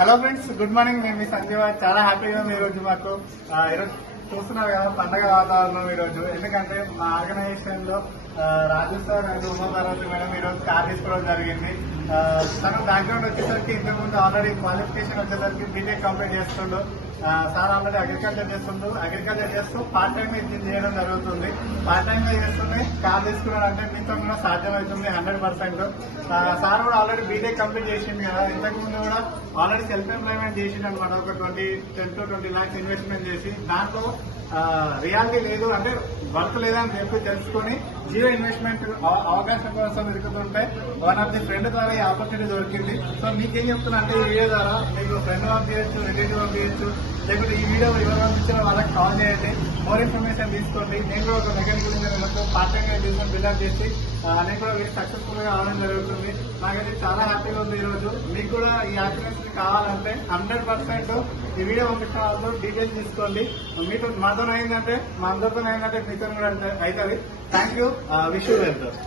Hello friends, good morning. నేను మీ సంజీవ. చాలా హ్యాపీగా ఉంది ఈరోజు మాకు. ఈరోజు చూస్తున్నారు కదా పండగ వాతావరణం ఈరోజు. ఎందుకంటే మా ఆర్గనైజేషన్ లో Raju sir and Uma Parvathi madam ఈరోజు కార్ తీసుకోవడం జరిగింది. తన బ్యాక్గ్రౌండ్ వచ్చేసరికి ఇంతకుముందు ఆల్రెడీ క్వాలిఫికేషన్ వచ్చేసరికి బీటెక్ కంప్లీట్ చేస్తుండు. సార్ ఆల్రెడీ అగ్రికల్చర్ చేస్తుండు. అగ్రికల్చర్ చేస్తూ పార్ట్ టైం ఇది చేయడం జరుగుతుంది. పార్ట్ టైం గా చేస్తుంది. కార్ తీసుకున్నాడంటే మీతో కూడా సాధ్యమవుతుంది 100%. సార్ కూడా ఆల్రెడీ బీటెక్ కంప్లీట్ చేసింది కదా. ఇంతకుముందు కూడా ఆల్రెడీ సెల్ఫ్ ఎంప్లాయ్మెంట్ చేసిండు అనమాట. ఒక 10 to 20 lakhs ఇన్వెస్ట్మెంట్ చేసి దాంట్లో రియాలిటీ లేదు అంటే వర్క్ లేదని చెప్పి తెలుసుకుని జీరో ఇన్వెస్ట్మెంట్ అవకాశం కోసం తిరుగుతుంటే వన్ ఆఫ్ ది ఫ్రెండ్ ద్వారా ఈ ఆపర్చునిటీ దొరికింది. సో మీకేం చెప్తున్నా అంటే ఈ వీడియో ద్వారా మీకు ఫ్రెండ్ పంపించచ్చు, రిలేటివ్ పంపించచ్చు, లేకపోతే ఈ వీడియో ఎవరు పంపించిన వాళ్ళకి కాల్ చేయండి. మోర్ ఇన్ఫర్మేషన్ తీసుకోండి. నేను కూడా ఒక మెకానికల్ ఇంజనీర్ పార్ట్ టైం గా బిజినెస్ బిల్డప్ చేసి నేను కూడా వీళ్ళు సక్సెస్ఫుల్ గా రావడం జరుగుతుంది. నాకైతే చాలా హ్యాపీగా ఉంది ఈ రోజు. మీకు కూడా ఈ హ్యాపీనెస్ కావాలంటే 100% ఈ వీడియో పంపించిన వాళ్ళతో డీటెయిల్స్ తీసుకోండి. మీతో మాతో అయిందంటే మా అందరితో అయిందంటే మీతో కూడా అవుతుంది. Thank you. Wish you welcome.